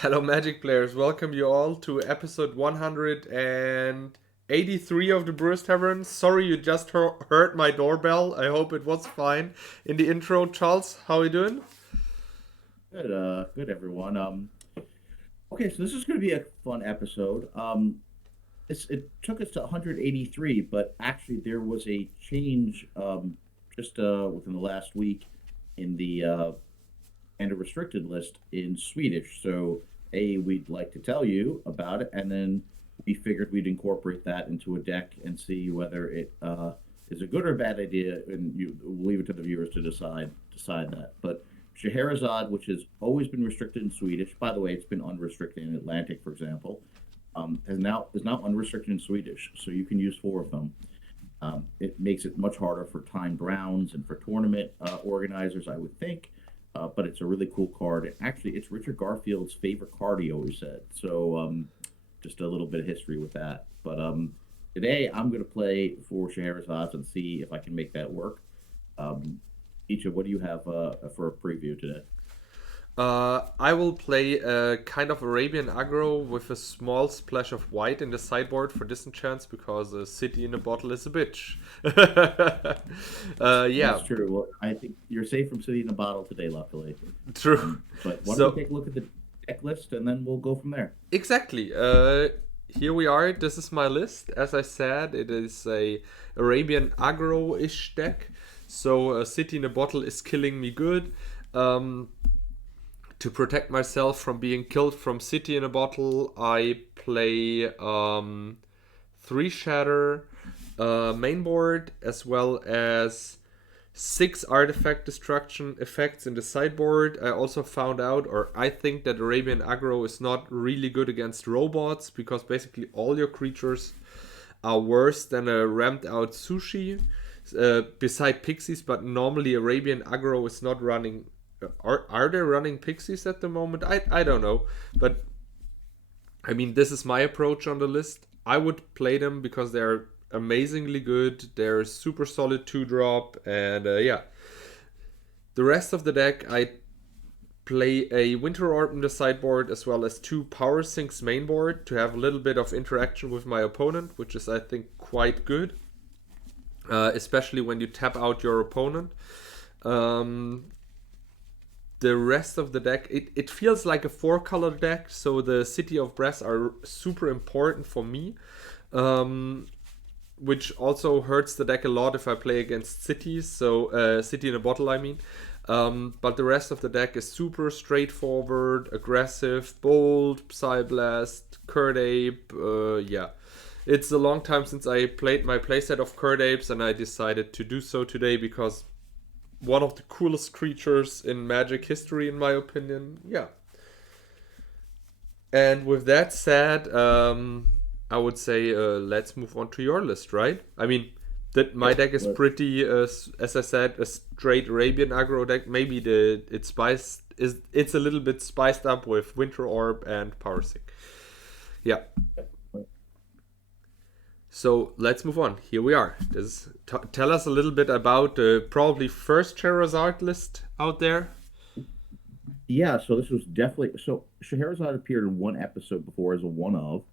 Hello, Magic players. Welcome you all to episode 183 of the Brewers Tavern. Sorry you just heard my doorbell. I hope it was fine in the intro. Charles, how you doing? Good everyone. Okay, so this is going to be a fun episode. It took us to 183, but actually there was a change just within the last week in the and a restricted list in Swedish. So, we'd like to tell you about it, and then we figured we'd incorporate that into a deck and see whether it is a good or bad idea, and we'll leave it to the viewers to decide that. But Shaharazard, which has always been restricted in Swedish, by the way, it's been unrestricted in Atlantic, for example, is now unrestricted in Swedish, so you can use four of them. It makes it much harder for timed rounds and for tournament organizers, I would think. But it's a really cool card. And actually, it's Richard Garfield's favorite card, he always said. So just a little bit of history with that. But today, I'm going to play for Scheherazade and see if I can make that work. Mitja, what do you have for a preview today? I will play a kind of Arabian aggro with a small splash of white in the sideboard for disenchants because a city in a bottle is a bitch. That's Yeah, true. Well, I think you're safe from sitting in a bottle today, luckily. true. But why don't we So, take a look at the deck list and then we'll go from there? exactly. Here we are. This is my list. As I said, it is a Arabian aggro-ish deck. So a city in a bottle is killing me good. Um, to protect myself from being killed from city in a bottle, I play three shatter main board as well as six artifact destruction effects in the sideboard. I also found out, or I think that Arabian aggro is not really good against robots because basically all your creatures are worse than a ramped out sushi. Beside pixies, but normally Arabian aggro is not running. Are they running pixies at the moment? I don't know, but I mean this is my approach on the list. I would play them because they're amazingly good. They're super solid two drop, and yeah, the rest of the deck I play a Winter Orb in the sideboard as well as two Power Sinks mainboard to have a little bit of interaction with my opponent, which is I think quite good, especially when you tap out your opponent. Um, the rest of the deck, it feels like a four color deck, so the City of Brass are super important for me. Um, which also hurts the deck a lot if I play against cities. So city in a bottle, I mean. But the rest of the deck is super straightforward, aggressive, bold, Psyblast, Curd Ape. Yeah, it's a long time since I played my playset of Curd Apes, and I decided to do so today because one of the coolest creatures in Magic history, in my opinion. Yeah. And with that said, I would say let's move on to your list, right? I mean, that my Sure. deck is pretty, as I said, a straight Arabian aggro deck. Maybe it's a little bit spiced up with Winter Orb and Power Sync. Yeah. So let's move on. Here we are. Tell us a little bit about the probably first Charizard list out there. Yeah, so this was definitely so Scheherazade appeared in one episode before as a one of,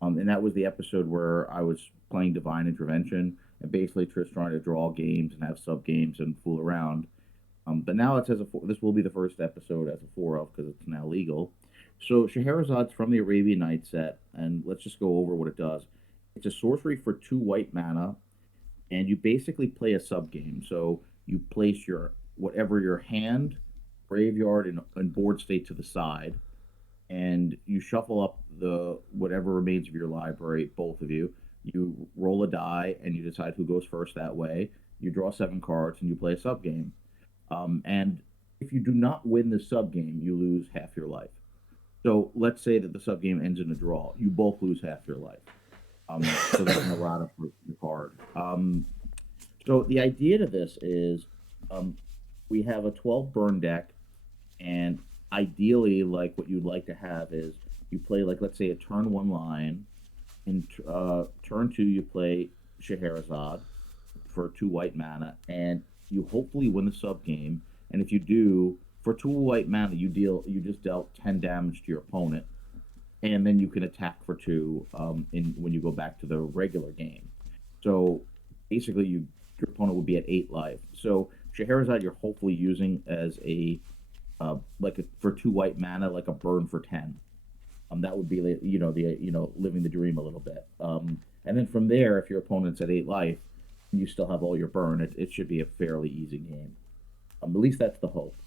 and that was the episode where I was playing Divine Intervention and basically just trying to draw games and have sub games and fool around. But now it's as a four, this will be the first episode as a four of because it's now legal. So Scheherazade's from the Arabian Nights set, and let's just go over what it does. It's a sorcery for two white mana, and you basically play a sub game. So you place your whatever your hand, graveyard, and board state to the side, and you shuffle up the whatever remains of your library, both of you. You roll a die, and you decide who goes first that way. You draw seven cards, and you play a sub game. And if you do not win the sub game, you lose half your life. So let's say that the sub game ends in a draw. You both lose half your life. So that's an errata for the card. So the idea to this is we have a 12 burn deck, and ideally, like what you'd like to have is you play, like, let's say a turn one line. In turn two, you play Scheherazade for two white mana, and you hopefully win the sub game. And if you do, for 2 white mana, you just dealt 10 damage to your opponent, and then you can attack for two in when you go back to the regular game. So basically, your opponent would be at 8 life. So Scheherazade, you're hopefully using as a for 2 white mana, like a burn for 10. That would be living the dream a little bit. And then from there, if your opponent's at 8 life, and you still have all your burn, it should be a fairly easy game. At least that's the hope.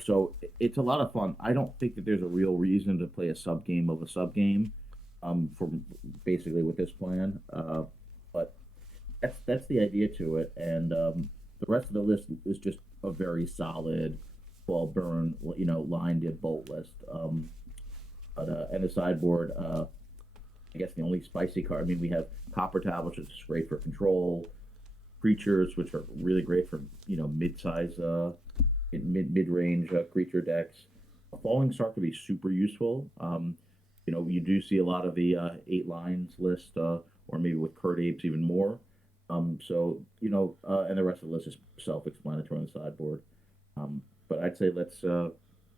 So it's a lot of fun. I don't think that there's a real reason to play a sub game of a sub game, for basically with this plan. But that's the idea to it, and the rest of the list is just a very solid, well burn, lined in bolt list. And the sideboard, I guess the only spicy card. I mean, we have Copper Tablets, which is great for control. Creatures, which are really great for mid-size, mid-range creature decks. A Falling Star could be super useful. You do see a lot of the 8 lines list, or maybe with Curt Apes even more. And the rest of the list is self-explanatory on the sideboard. But I'd say let's go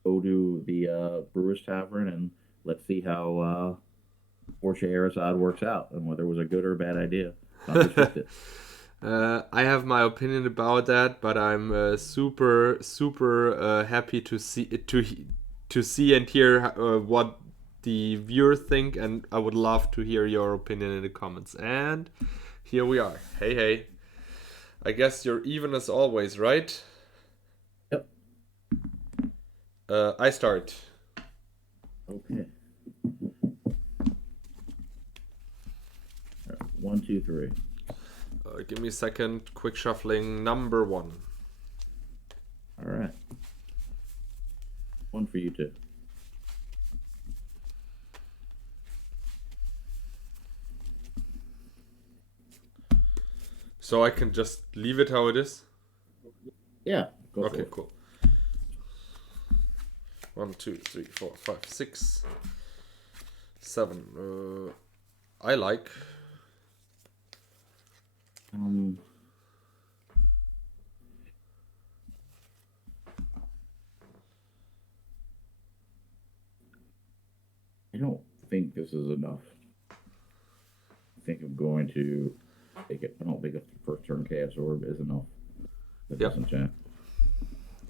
to the Brewers Tavern and let's see how Scheherazade works out and whether it was a good or a bad idea. I have my opinion about that, but I'm super happy to see and hear what the viewers think, and I would love to hear your opinion in the comments. And here we are. Hey. I guess you're even as always, right? Yep. I start. Okay. 1, 2, 3. Give me a second. Quick shuffling. Number 1. All right. 1 for you too. So I can just leave it how it is? Yeah. Go okay, for it. Cool. 1, 2, 3, 4, 5, 6, 7. I like. I don't think this is enough. I think I'm going to take it. I don't think a first turn Chaos Orb is enough. That doesn't chant.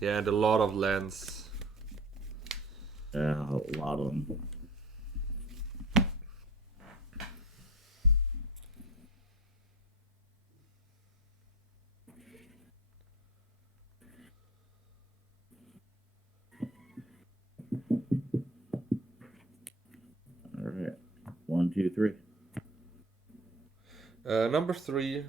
Yeah, and a lot of lands. Yeah, a lot of them. All right. 1, 2, 3. Number 3.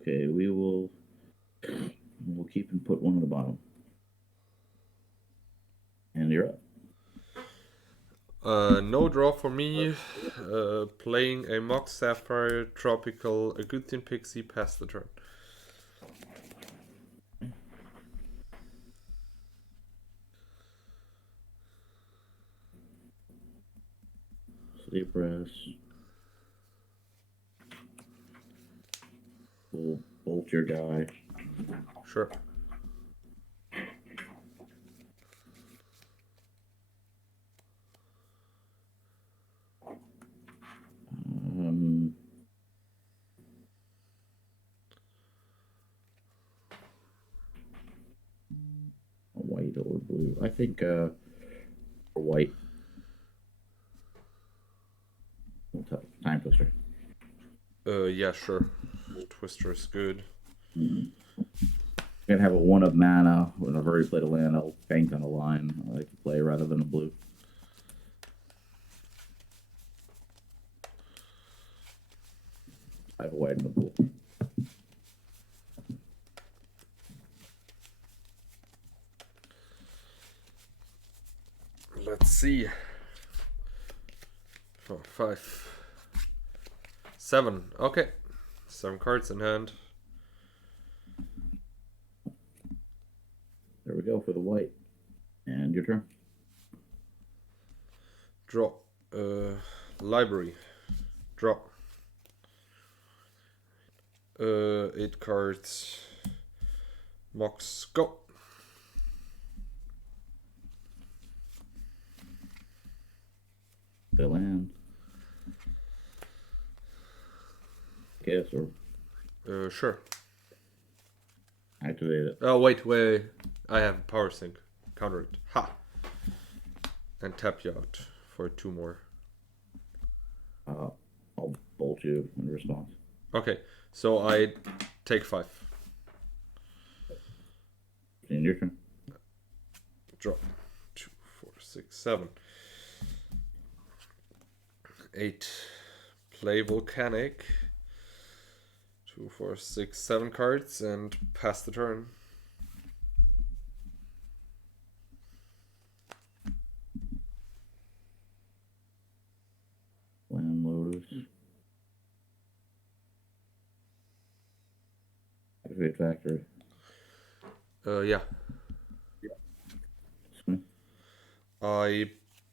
Okay, we'll keep and put 1 on the bottom. And you're up. No draw for me. Playing a Mox Sapphire, Tropical, a Guthian Pixie, pass the turn. Sleep Press. We'll bolt your guy. Sure. White or blue? I think white. Time Twister. Yeah, sure. Twister is good. I'm gonna have a 1 of mana. When I've already played a land, I'll bank on a line. I like to play rather than a blue. I have a white and a blue. Let's see. 4, 5, 7. Okay. 7 cards in hand. There we go for the white. And your turn. Draw. Library. Draw. 8 cards. Mox, go. The land. Guess or Sure. activate it. Oh, wait. I have power sync. Counter it. Ha! And tap you out for 2 more. I'll bolt you in response. Okay, so I take 5. In your turn. Draw. 2, 4, 6, 7. 8. Play Volcanic. 2, 4, 6, 7 cards and pass the turn. Land Lotus. Activate factory. Yeah. Swing. I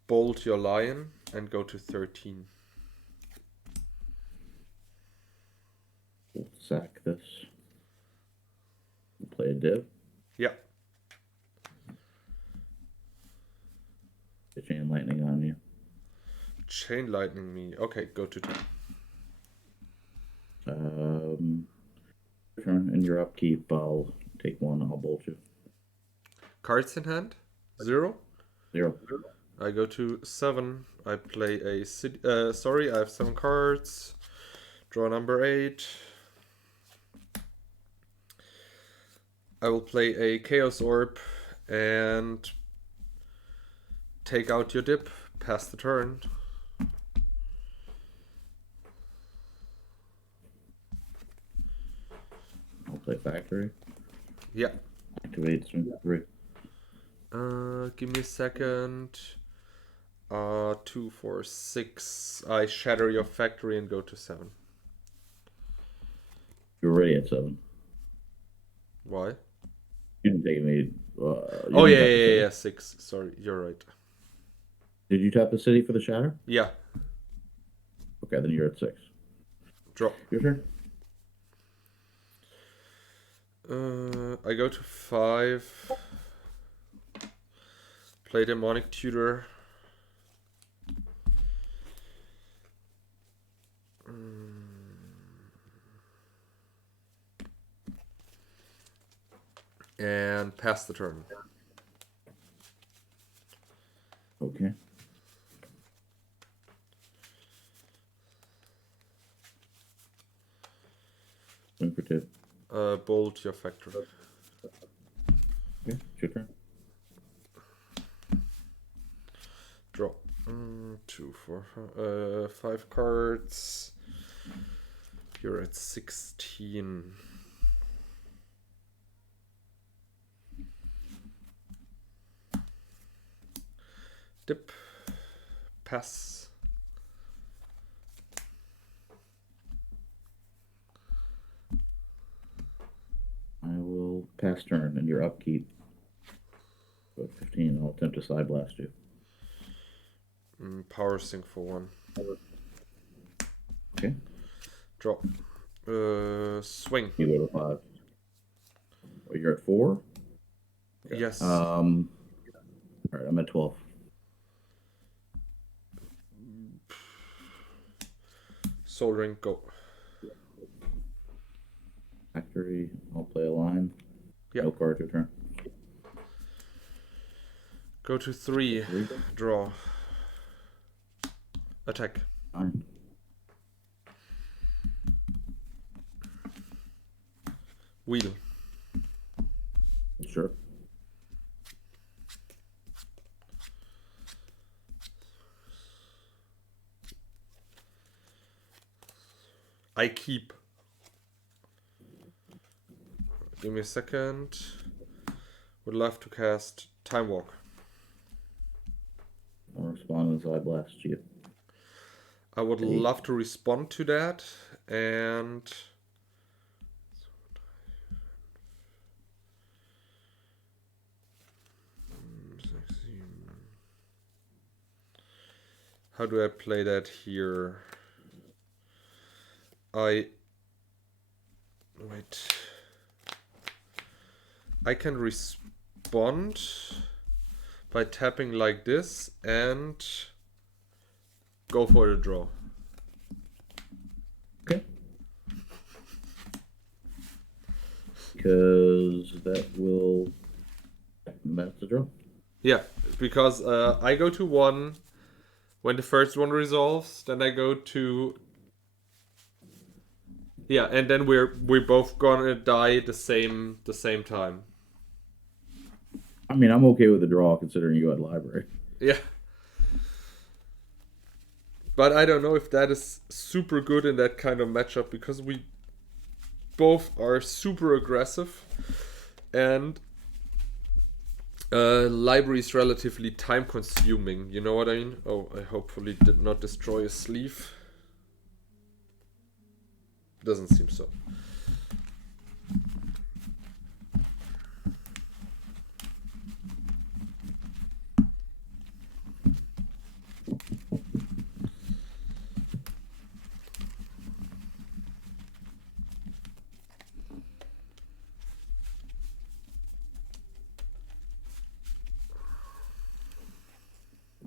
bolt your lion and go to 13. We'll sack this. We'll play a div. Yeah. The chain lightning on you. Chain lightning me. Okay, go to 10. Turn in your upkeep. I'll take 1. I'll bolt you. Cards in hand. 0. 0. I go to 7. I play a city. Sorry, I have 7 cards. Draw number 8. I will play a Chaos Orb and take out your dip. Pass the turn. I'll play factory. Yeah. Activate swing 3. Give me a second. 2, 4, 6. I shatter your factory and go to 7. You're already at 7. Why? You didn't take me. Oh yeah. 6. Sorry, you're right. Did you tap the city for the shatter? Yeah. Okay, then you're at 6. Draw. Your turn. I go to 5. Play Demonic Tutor. And pass the turn. Okay. Swing for 2. Bolt your factory. Okay, it's your turn. Draw. 2, 4, 5 cards. You're at 16. Dip. Pass. I will pass turn and your upkeep. Go 15. I'll attempt to side blast you. Power sync for 1. Okay. Draw. Swing. You go to 5. Oh, you're at 4? Okay. Yes. All right, I'm at 12. Soldering, go. Factory. I'll play a line. Yeah. No card, your turn. Go to 3. 3. Draw. Attack. 9. Wheel. Sure. I keep. Give me a second. Would love to cast Time Walk. I'll respond and side blast you. I would love to respond to that. And how do I play that here? Wait. I can respond by tapping like this and go for the draw. Okay. Because that's the draw. Yeah, because I go to 1 when the first one resolves, then I go to... Yeah, and then we're both gonna die the same time. I mean, I'm okay with the draw considering you had library. Yeah. But I don't know if that is super good in that kind of matchup, because we both are super aggressive and library is relatively time consuming, you know what I mean? Oh, I hopefully did not destroy a sleeve. Doesn't seem so.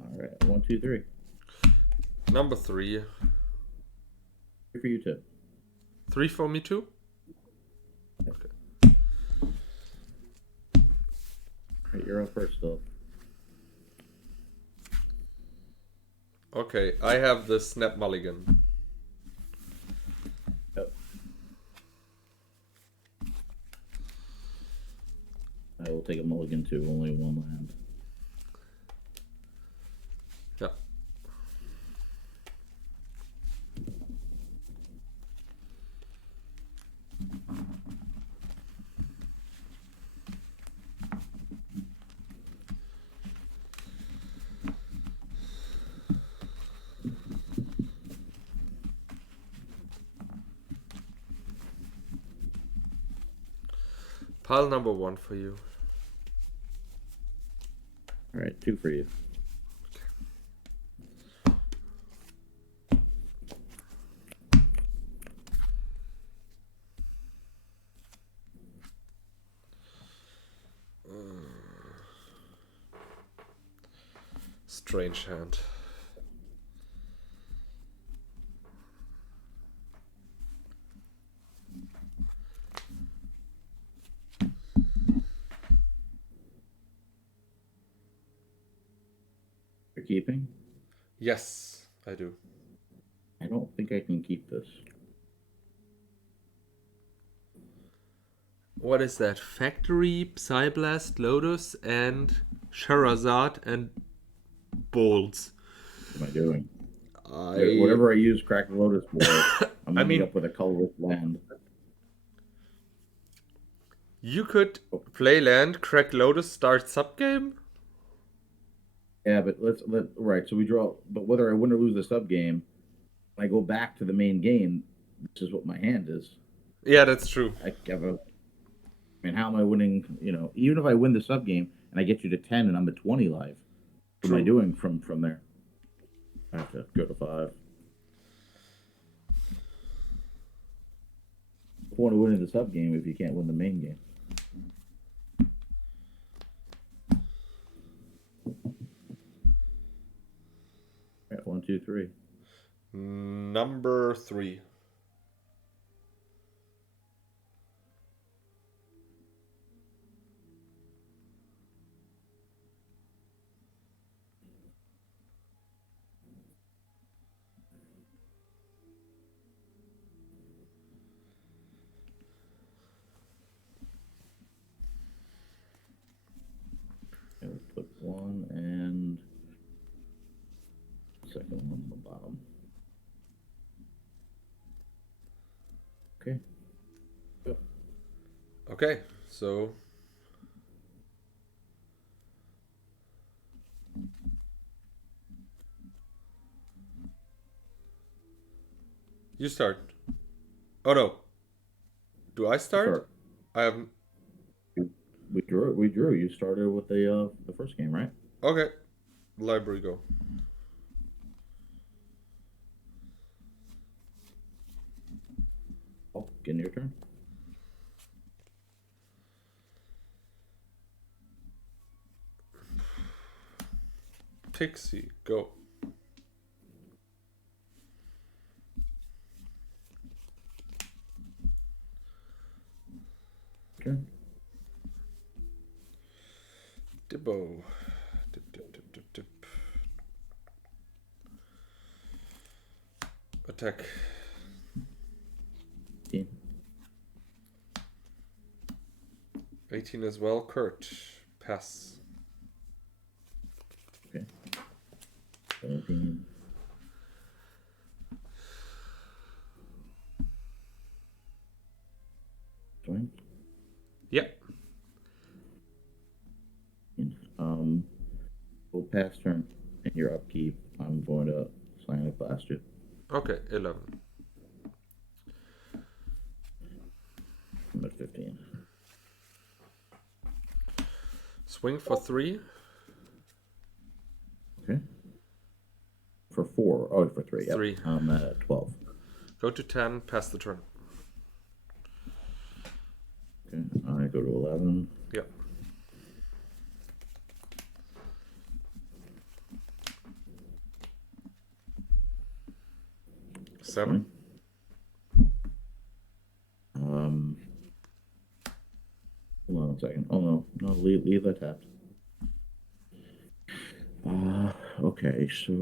All right, 1, 2, 3. Number 3. 3 for you too. 3 for me too? Okay. Right, you're up first, though. Okay, I have the Snap Mulligan. Yep. I will take a mulligan too, only 1 land. Yeah. Pile number 1 for you. All right, 2 for you. Strange hand. You're keeping? Yes, I do. I don't think I can keep this. What is that? Factory, Psyblast, Lotus, and Shaharazard and Bolts. What am I doing? Whatever I use, crack the Lotus for, I'm ending up with a colorless land. You could play land, crack Lotus, start subgame? Yeah, but right. So we draw. But whether I win or lose the sub game, when I go back to the main game, this is what my hand is. Yeah, that's true. I mean, how am I winning? You know, even if I win the sub game and I get you to 10 and I'm at 20 live, what am I doing from there? I have to go to 5. The point of winning the sub game if you can't win the main game. Right, 1, 2, 3. Number 3. And we'll put 1 and second one on the bottom. Okay. Yep. Okay, so You start. Oh no. Do I start? Start. I haven't. We drew. We drew. You started with the first game, right? Okay. Library go. Oh, getting your turn. Pixie go. Okay. Dibbo. Dip, dip, dip, dip, dip. Attack. 18. 18 as well. Kurt. Pass. Okay. 17. Swing. Yep. We'll pass turn and your upkeep. I'm going to Sonic Blast you. Okay, 11. I'm at 15. Swing for 3. Okay. For 4. Oh, for 3. Yep. 3. I'm at 12. Go to 10, pass the turn. Okay. I go to 11. Yep. Seven. Hold on a second. Oh no, leave that tapped. Okay, so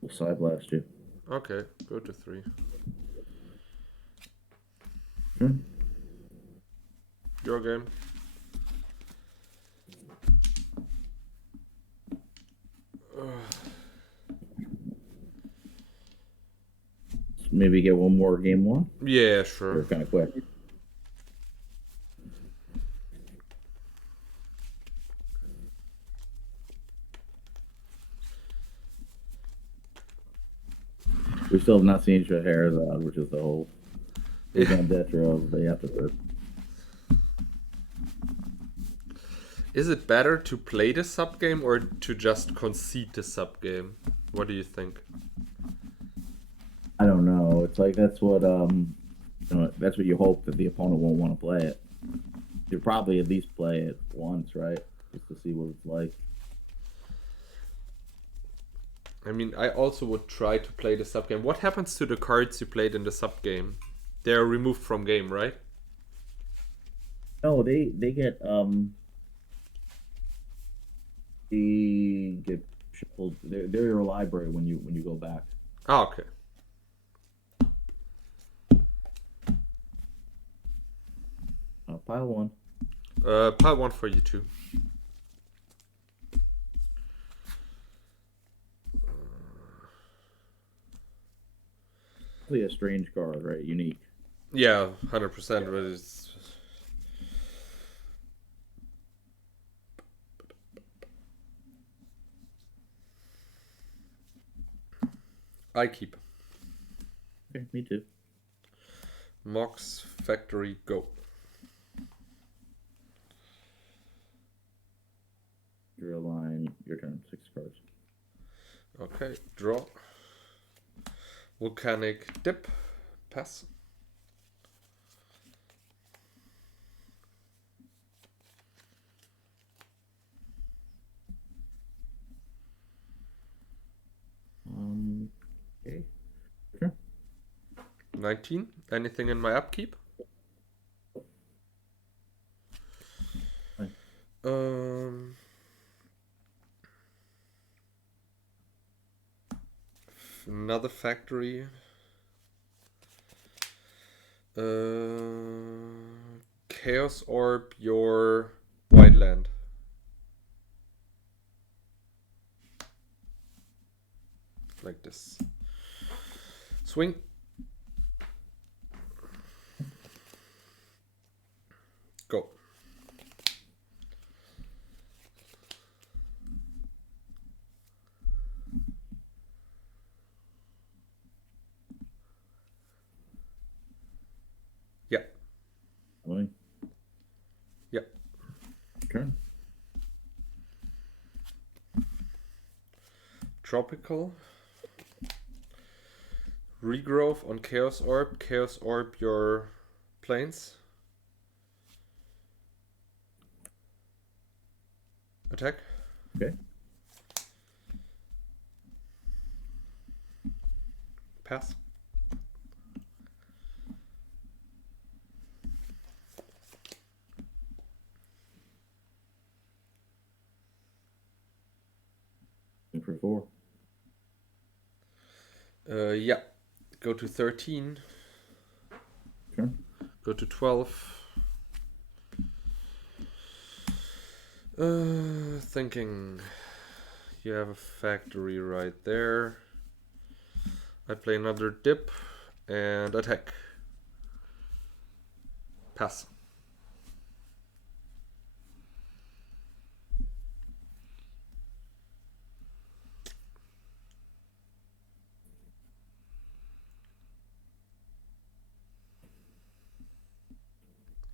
we'll side blast you. Okay, go to 3. Okay. Your game. Maybe get one more game one. Yeah, They're sure. kind of quick. We still have not seen Shaharazard, which is the whole vendetta of the episode. Is it better to play the sub game or to just concede the sub game? What do you think? I don't know. It's like that's what that's what you hope that the opponent won't want to play it. You probably at least play it once, right? Just to see what it's like. I mean, I also would try to play the sub game. What happens to the cards you played in the sub game? They're removed from game, right? No, they get shuffled. They're your library when you go back. Ah, okay. Pile 1. Pile 1 for you too. Probably a strange card, right? Unique. Yeah, 100%. But it's... I keep. Okay, me too. Mox Factory go. Draw a line. Your turn. 6 cards. Okay, draw. Volcanic dip. Pass. Okay. Sure. 19. Anything in my upkeep? Fine. Another factory. Chaos Orb your white land. Like this. Swing. Go. Tropical. Regrowth on Chaos Orb. Chaos Orb your planes. Attack. Okay. Pass. For 4. Yeah. Go to 13. Sure. Go to 12. Thinking. You have a factory right there. I play another dip and attack. Pass.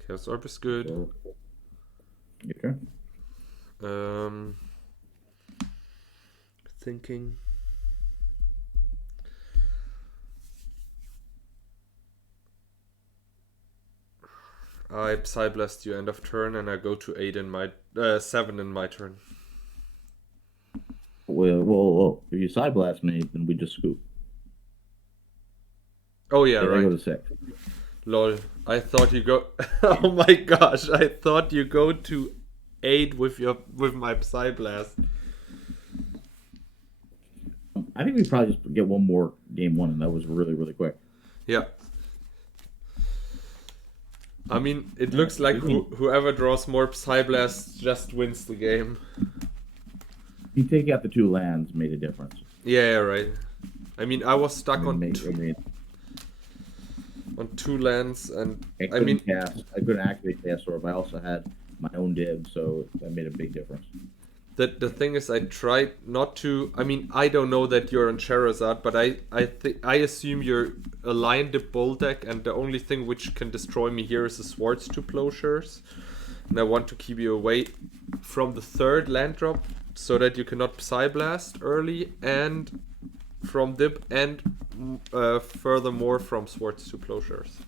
Chaos Orb is good. Your turn. Thinking. I Psyblast you end of turn and I go to 8 in my 7 in my turn. Well, if you side blast me, then we just scoop. Oh yeah, I right. go to 6. Lol. I thought you go. Oh my gosh! I thought you go to 8 with my Psyblast. I think we probably just get one more game 1, and that was really, really quick. Yeah. I mean, it looks like whoever draws more Psyblasts just wins the game. You take out the 2 lands, made a difference. Yeah, right. I mean, I was stuck on 2 lands, and I couldn't activate Chaos Orb. I also had my own dib, so that made a big difference. The thing is, I tried not to. I mean, I don't know that you're on Shaharazard, but I assume you're a Lion Dip Bull deck, and the only thing which can destroy me here is the Swords to Plowshares, and I want to keep you away from the 3rd land drop so that you cannot Psyblast early, and from Dip, and furthermore from Swords to Plowshares.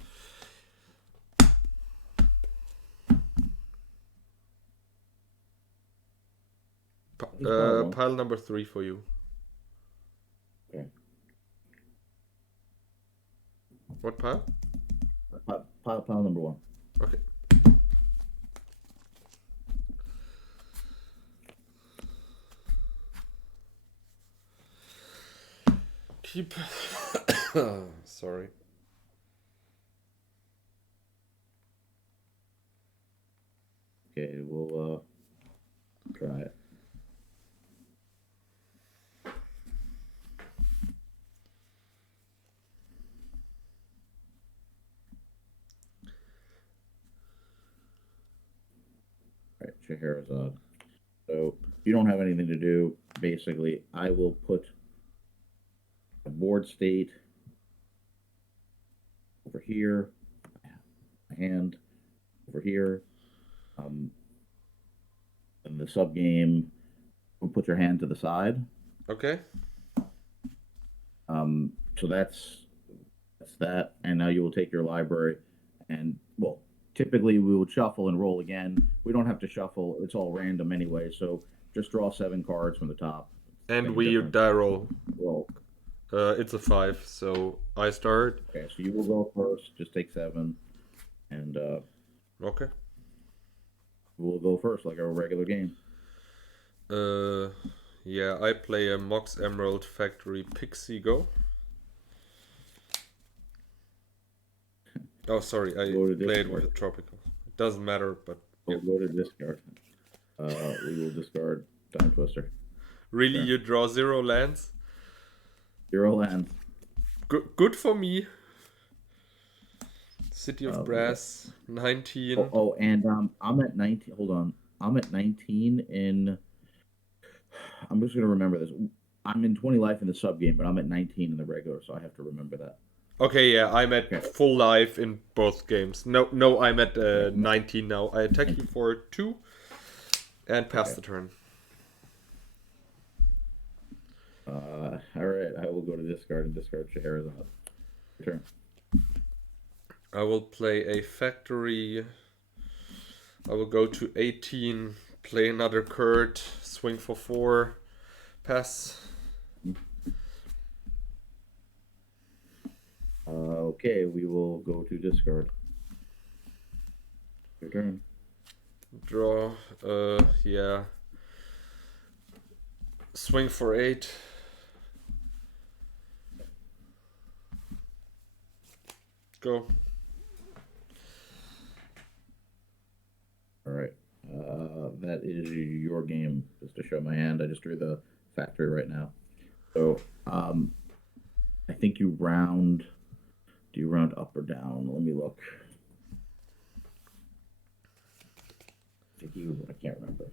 Pile number 3 for you. Okay. What pile? Pile number 1. Okay. Keep. Sorry. Okay, we'll try it. Alright, Shaharazad. So you don't have anything to do. Basically, I will put a board state over here, a hand over here. In the sub game, we'll put your hand to the side. Okay. So that's that, and now you will take your library, and well, typically we would shuffle and roll again. We don't have to shuffle; it's all random anyway. So just draw 7 cards from the top. And we die roll. Roll. It's a 5, so I start. Okay, so you will go first. Just take 7, and okay. We'll go first like a regular game. Yeah, I play a Mox Emerald Factory Pixie Go. Oh, sorry, I played with a tropical. It doesn't matter, but we'll go to discard. We will discard Time Twister. Really, you draw 0 lands? 0 lands. Good for me. City of Brass, 19. And I'm at 19. Hold on, I'm at 19 in. I'm just gonna remember this. I'm in 20 life in the sub game, but I'm at 19 in the regular, so I have to remember that. Okay, yeah, I'm at full life in both games. No, I'm at 19 now. I attack you for 2 and pass the turn. All right, I will go to discard and discard Shaharazad. Your turn. I will play a factory. I will go to 18, play another card, swing for 4, pass. Okay, we will go to discard. Your turn. Draw. Yeah. Swing for 8. Go. All right. That is your game. Just to show my hand, I just drew the factory right now. So, I think you round. Do you round up or down? Let me look. I can't remember.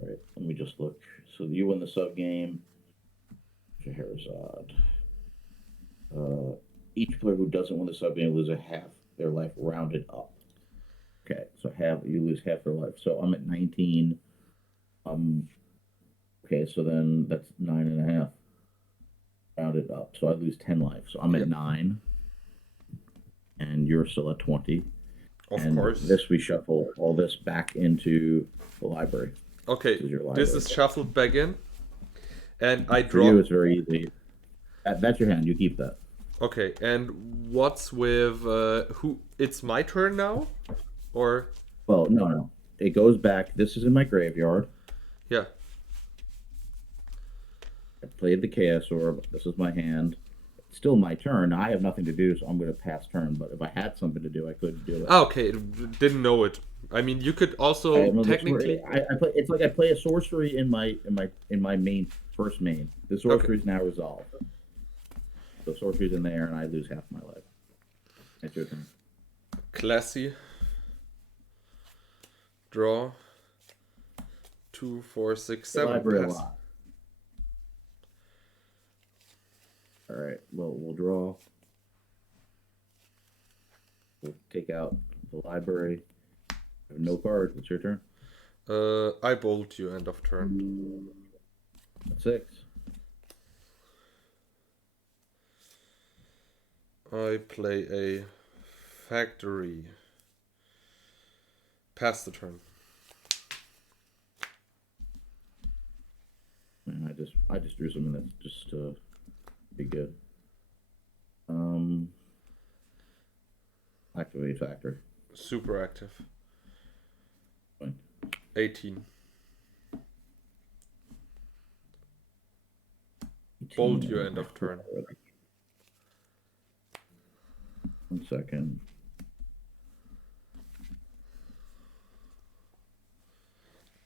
All right, let me just look. So you win the sub game. Shaharazad. Each player who doesn't win the sub game loses half their life rounded up. Okay, so you lose half their life. So I'm at 19. Okay, so then that's 9.5 rounded up. So I lose 10 life. So I'm at 9, and you're still at 20. Of course. This we shuffle all this back into the library. Okay, this is shuffled back in, and I draw. For you, it's very easy. That's your hand. You keep that. Okay, and what's with who? It's my turn now, or? Well, no. It goes back. This is in my graveyard. Yeah. I played the Chaos Orb. This is my hand. It's still my turn. I have nothing to do, so I'm going to pass turn. But if I had something to do, I could do it. Oh, okay, didn't know it. I mean, you could also technically. I play. It's like I play a sorcery in my first main. The sorcery is now resolved. The sorcery's in there, and I lose half my life. It's your turn. Classy. Draw. 2, 4, 6, 7. Library a lot. All right. Well, we'll draw. We'll take out the library. I have no cards. It's your turn. I bolt you end of turn. 6. I play a factory. Pass the turn. And I just drew something that's just be good. Activate factory. Super active. Fine. 18. Bolt you end of turn. 1 second.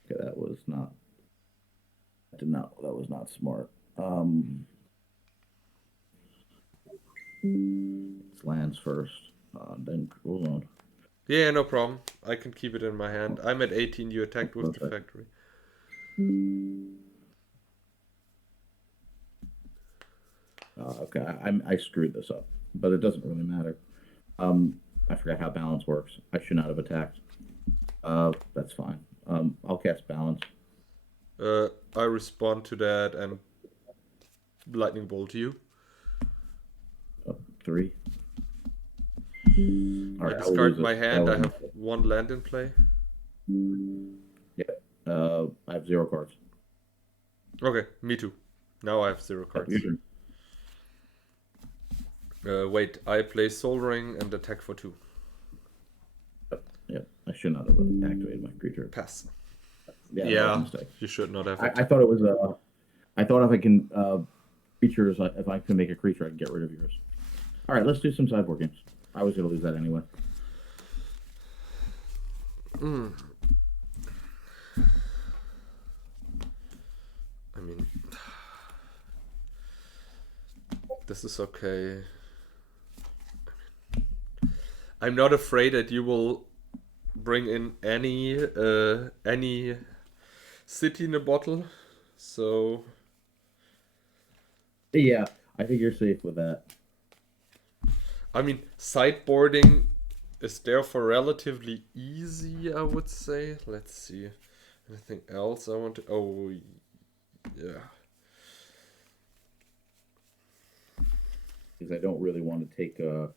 Okay, that was not smart. It's lands first. Then hold on. Yeah, no problem. I can keep it in my hand. I'm at 18. You attacked with the factory. Okay, I screwed this up, but it doesn't really matter. I forgot how balance works. I should not have attacked. That's fine. I'll cast balance. I respond to that and lightning bolt you. 3. I discard my hand. I have 1 land in play. Yeah. I have 0 cards. Okay, me too. Now I have 0 cards. Wait, I play Soul Ring and attack for 2. Yeah, I should not have activated my creature. Pass. Yeah, you should not have. I thought it was I thought if I can creatures, if I can make a creature, I can get rid of yours. All right, let's do some sideboard games. I was going to lose that anyway. I mean, this is okay. I'm not afraid that you will bring in any city in a bottle. So yeah, I think you're safe with that. I mean, sideboarding is therefore relatively easy, I would say. Let's see. Anything else I want to... Oh, yeah. Because I don't really want to take out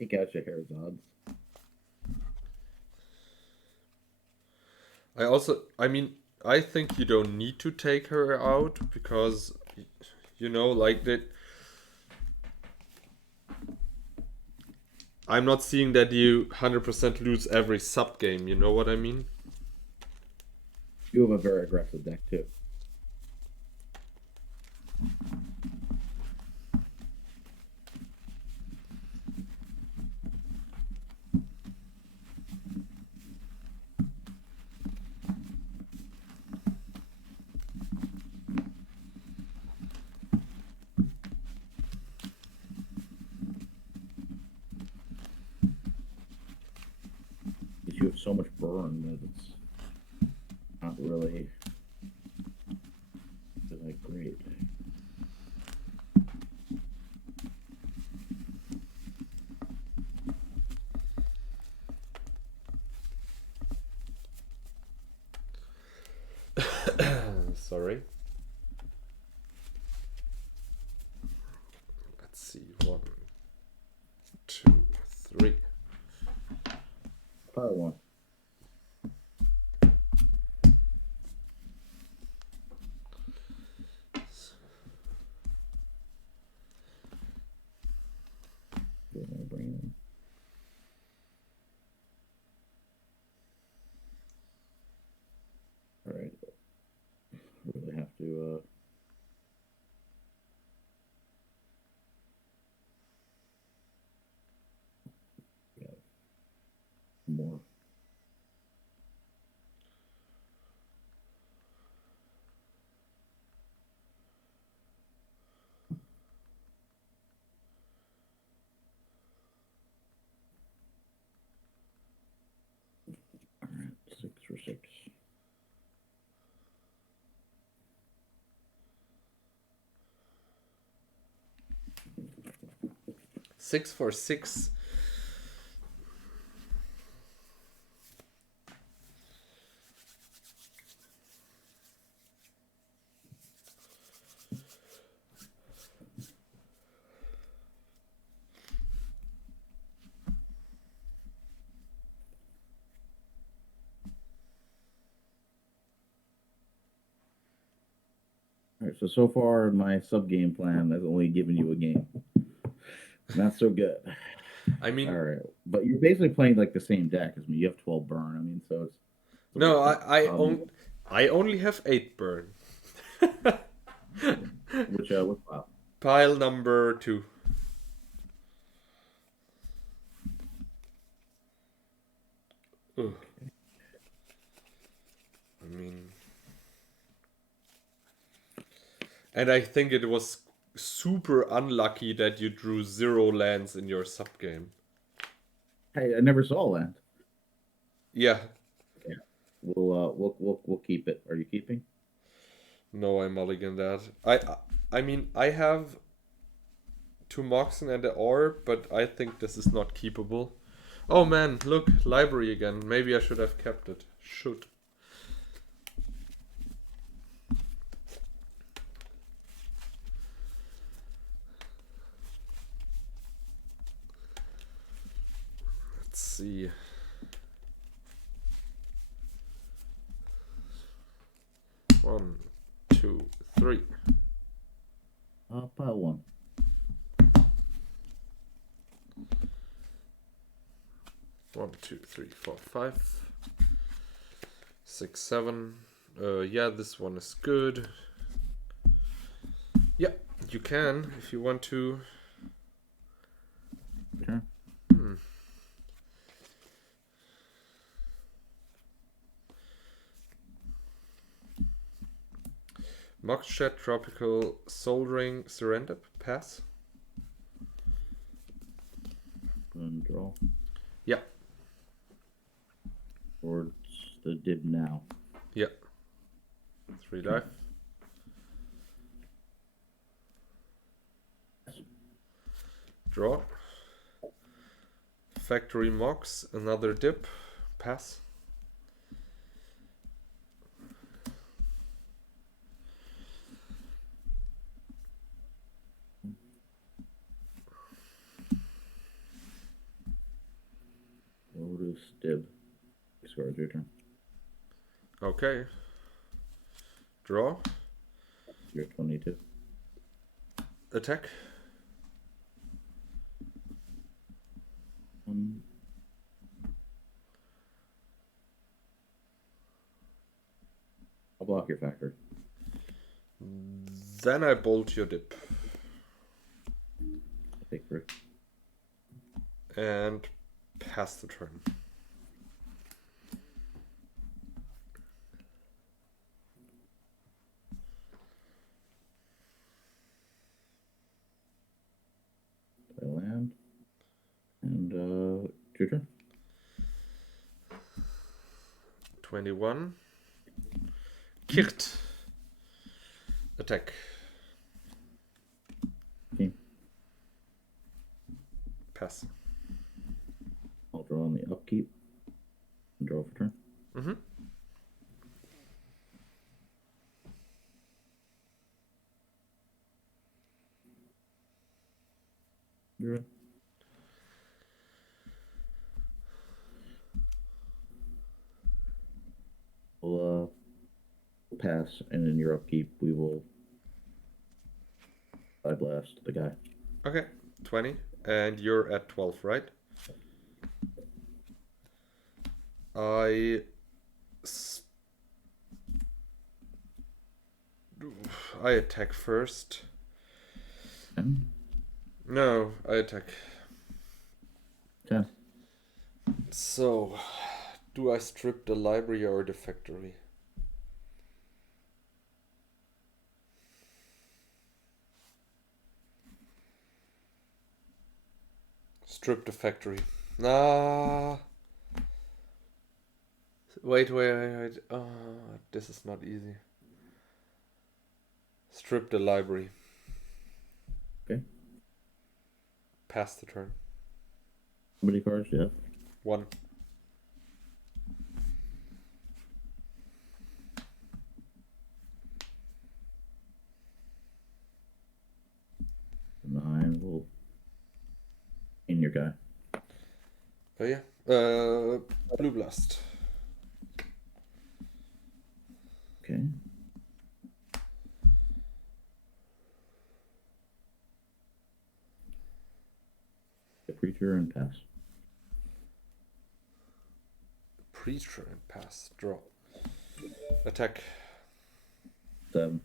Shaharazad's. I think you don't need to take her out because, like that. I'm not seeing that you 100% lose every sub game, you know what I mean? You have a very aggressive deck, too. You have so much burn that it's not really like great. Sorry. Let's see. 1, 2, 3. Pile one. All right. Really have to. Yeah. More. All right. 6 for 6. Six for 6. All right. So far, my sub game plan has only given you a game. Not so good. I mean, All right, but you're basically playing like the same deck as me. You have 12 burn. I mean, so it's no, I only have 8 burn. which pile? Pile number 2. Ugh. I mean, and I think it was super unlucky that you drew 0 lands in your sub game. Hey, I never saw land. Yeah. Yeah, we'll keep it. Are you keeping? No, I mulligan that. I mean, I have 2 Moxen and the Orb, but I think this is not keepable. Oh man, look, library again. Maybe I should have kept it. Should. Let's see. One, 2, 3. Pile 1. 1, 2, 3, 4, 5, 6, 7. Yeah, this one is good. Yeah, you can if you want to. Sure. Moxshed, Tropical, Soldering, Surrender, pass. And draw. Yeah. Towards the dib now. Yeah. 3 dive. Draw. Factory Mox, another dip. Pass. Lotus Dib. Score your turn. Okay. Draw. You're 22. Attack. I'll block your factory. Then I bolt your dip. I'll take 3. And pass the turn. I land. And your turn. 21. Kicked. Attack. Okay. Pass. I'll draw on the upkeep. And draw for turn. Mm-hmm. You're right. We'll pass, and in your upkeep, we will side blast the guy. Okay. 20. And you're at 12, right? I attack first. 10. No, I attack. 10. So, do I strip the library or the factory? Strip the factory. Nah. Wait. This is not easy. Strip the library. Okay. Pass the turn. How many cards do you have? 1. Nine. We'll in your guy. Oh yeah. Blue Blast. Okay. The preacher and pass. Preacher and pass. Draw. Attack. 7.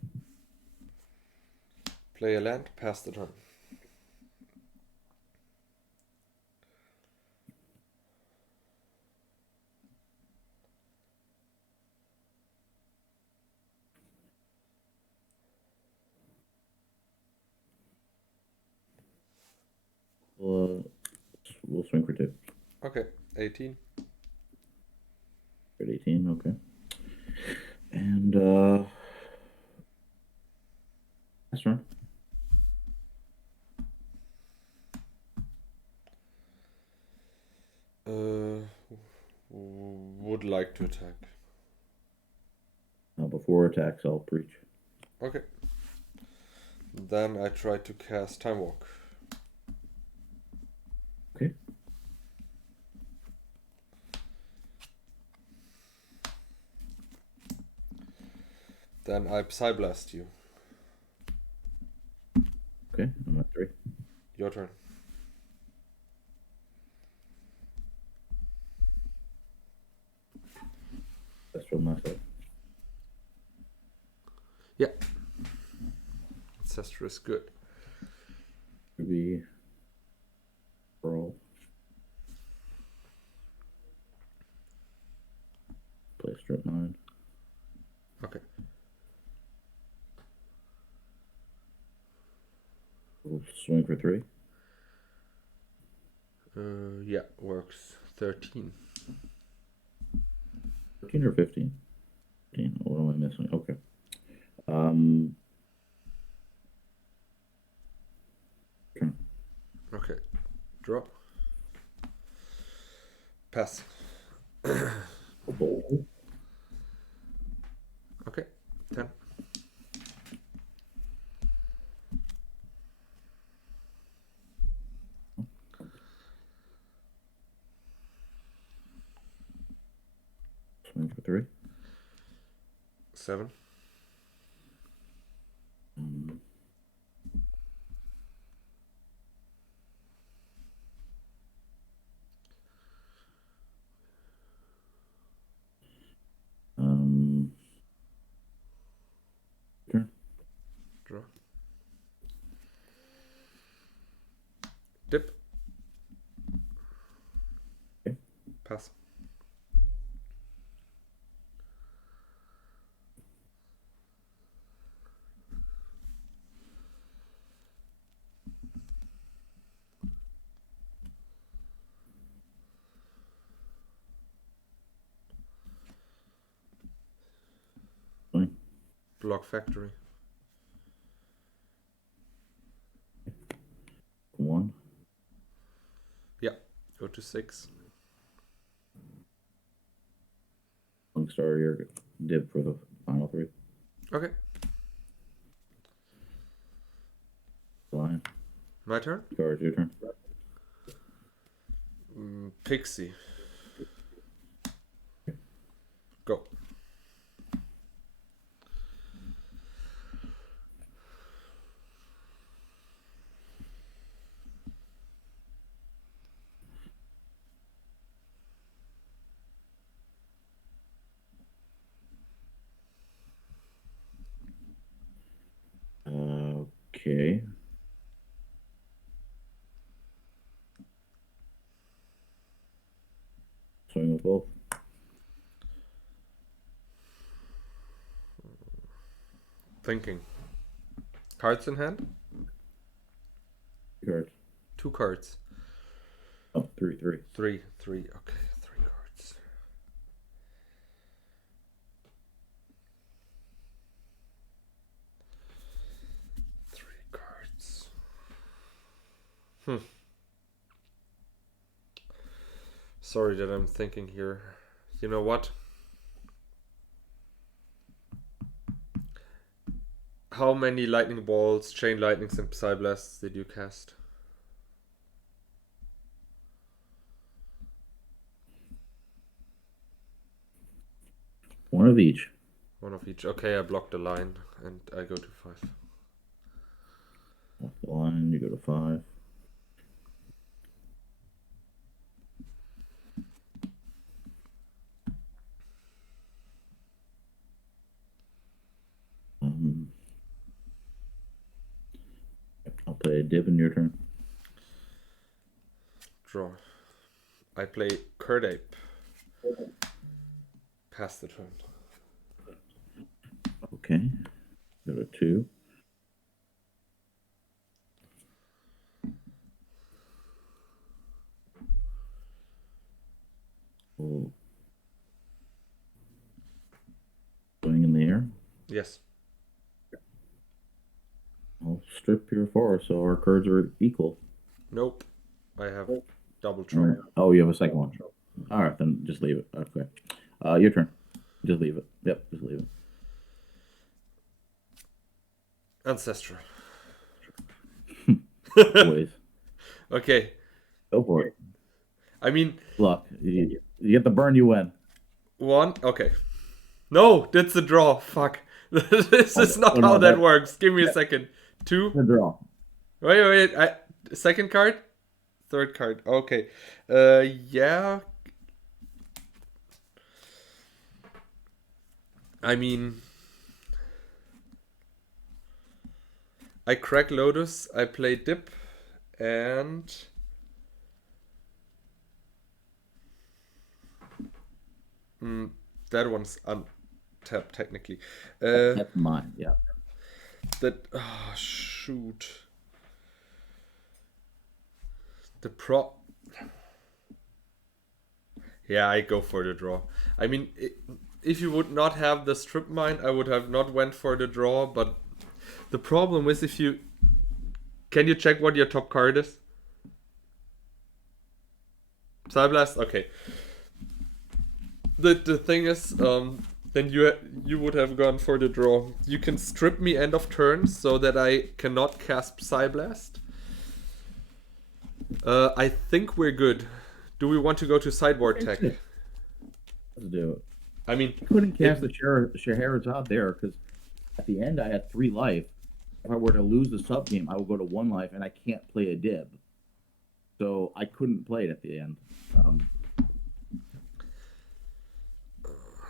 Play a land. Pass the turn. We'll swing for 2. Okay. 18. At 18, okay. And that's right. Would like to attack. Now before attacks, I'll preach. Okay. Then I try to cast Time Walk. Okay. Then I Psyblast you. Okay, I'm at 3. Your turn. That's from my side. Yeah. Ancestor is good. Could be roll. Play strip 9. Okay. We'll swing for 3. Yeah, works. 13. 13 or 15? 15. What am I missing? Okay. Okay. Draw. Pass. Bowl. Okay. 10. Swing for 3. 7. Mm. Turn. Draw. Dip. Okay. Pass. Swing. Block factory. 1. Yeah. Go to 6. Long star your dip for the final 3. Okay. Line. My turn. Cards, your turn. Pixie. Go. Okay. Swing with both. Thinking. Cards in hand? Cards. 2 cards. Oh, 3. 3. 3. Okay, 3 cards. Sorry that I'm thinking here. You know what? How many lightning bolts, chain lightnings, and psy blasts did you cast? One of each. One of each. Okay, I block the line and I go to 5. Off the line, you go to 5. I'll play a dip in your turn. Draw. I play Curdape. Pass the turn. Okay. Go to 2. Oh. Swing in the air. Yes. I'll strip your 4, so our cards are equal. Nope. I have double trouble. Oh, you have a second one. All right, then just leave it. Okay. Your turn. Just leave it. Yep, just leave it. Ancestral. Always. Okay. Go for it. I mean, Luck. You get the burn, you win. 1. Okay. No, that's a draw. Fuck. This is not how that works. Give me a second. 2. The draw. Wait. Second card? Third card. Okay. Yeah. I mean, I crack Lotus, I play Dip, and that one's untapped technically. That's mine, yeah. That, oh, shoot. Yeah, I go for the draw. I mean, if you would not have the strip mine, I would have not went for the draw, but the problem is if you... Can you check what your top card is? Psyblast? Okay. The thing is, then you would have gone for the draw. You can strip me end of turn so that I cannot cast Psyblast. I think we're good. Do we want to go to sideboard tech? Let's do it. I mean, I couldn't cast the Shaharazard there because at the end I had 3 life. If I were to lose the sub game, I would go to 1 life, and I can't play a dib. So I couldn't play it at the end.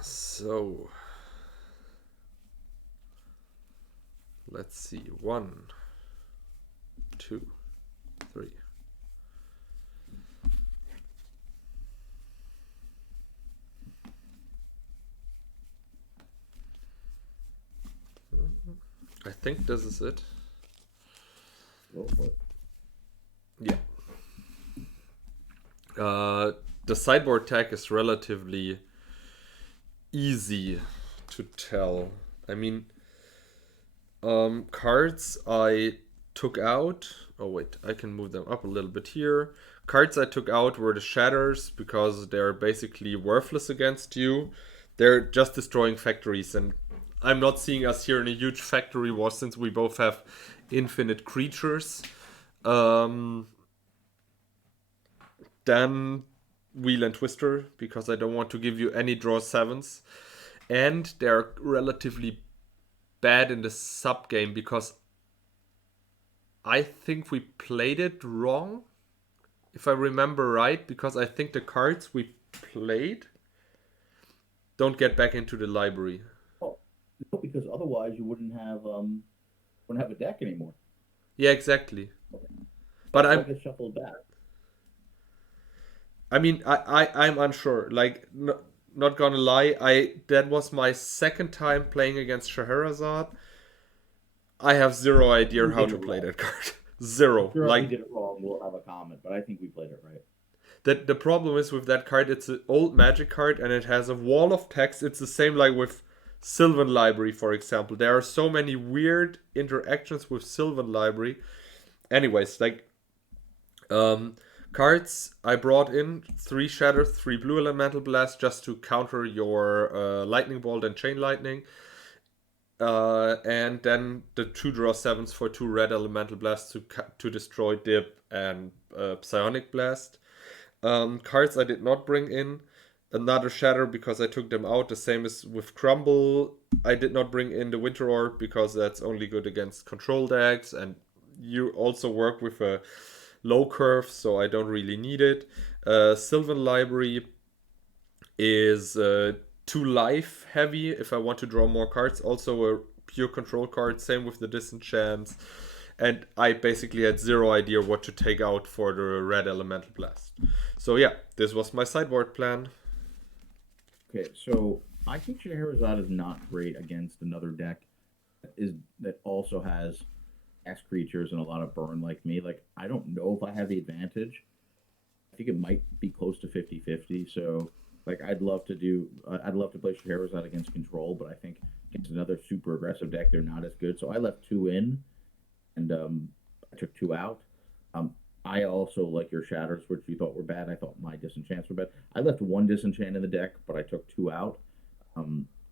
So let's see. 1, 2, 3. I think this is it. Yeah. The sideboard tag is relatively easy to tell. I mean, cards I took out. Oh wait, I can move them up a little bit here. Cards I took out were the Shatters because they're basically worthless against you. They're just destroying factories, and I'm not seeing us here in a huge factory war since we both have infinite creatures. Then Wheel and Twister, because I don't want to give you any draw 7s. And they're relatively bad in the sub game because I think we played it wrong, if I remember right, because I think the cards we played don't get back into the library. Oh, no, because otherwise you wouldn't have a deck anymore. Yeah, exactly. But I get shuffled back. I mean, I'm unsure. Like, not gonna lie, that was my second time playing against Shaharazard. I have zero idea how to play that card. Zero. Sure, like, if we did it wrong, we'll have a comment, but I think we played it right. The problem is with that card, it's an old Magic card and it has a wall of text. It's the same like with Sylvan Library, for example. There are so many weird interactions with Sylvan Library. Anyways, like, cards I brought in 3 Shatter, 3 Blue Elemental Blast just to counter your Lightning Bolt and Chain Lightning. And then the 2 draw 7s for 2 Red Elemental Blasts to destroy Dip and Psionic Blast. Cards I did not bring in. Another Shatter because I took them out. The same as with Crumble. I did not bring in the Winter Orb because that's only good against control decks. And you also work with a low curve, so I don't really need it. Sylvan Library is 2 life heavy if I want to draw more cards. Also a pure control card. Same with the Disenchants. And I basically had zero idea what to take out for the Red Elemental Blast. So yeah, this was my sideboard plan. Okay, so I think Shaharazard is not great against another deck that also has X creatures and a lot of burn like me. Like, I don't know if I have the advantage. I think it might be close to 50-50. So, like, I'd love to play Shaharazard against control, but I think against another super aggressive deck, they're not as good. So I left 2 in, and I took 2 out. I also like your Shatters, which you thought were bad. I thought my Disenchants were bad. I left 1 Disenchant in the deck, but I took 2 out.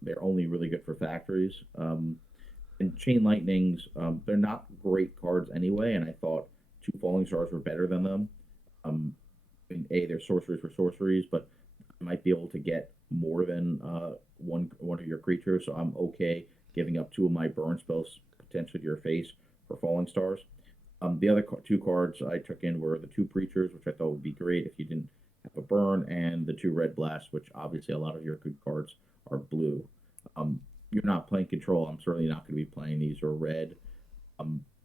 They're only really good for factories. And Chain Lightnings, they're not great cards anyway, and I thought 2 Falling Stars were better than them. They're sorceries for sorceries, but I might be able to get more than one of your creatures, so I'm okay giving up 2 of my burn spells potentially to your face for Falling Stars. The other 2 cards I took in were the 2 Preachers, which I thought would be great if you didn't have a burn, and the 2 Red Blasts, which obviously a lot of your good cards are blue. You're not playing control. I'm certainly not going to be playing these, or red.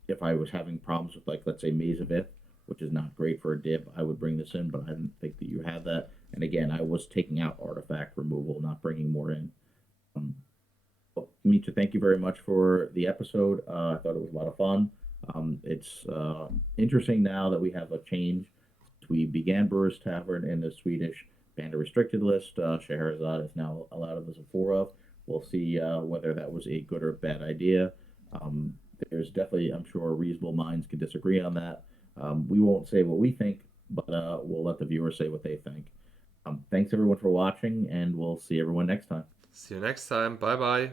If I was having problems with, like, let's say Maze of Ith, which is not great for a dip, I would bring this in, but I didn't think that you had that. And again, I was taking out artifact removal, not bringing more in. Mitja, thank you very much for the episode. I thought it was a lot of fun. It's interesting now that we have a change. We began Brewers Tavern in the Swedish Banned Restricted list. Shaharazard is now allowed as a 4 of. We'll see whether that was a good or bad idea. There's definitely, I'm sure, reasonable minds can disagree on that. We won't say what we think, but we'll let the viewers say what they think. Thanks everyone for watching, and we'll see everyone next time. See you next time. Bye bye.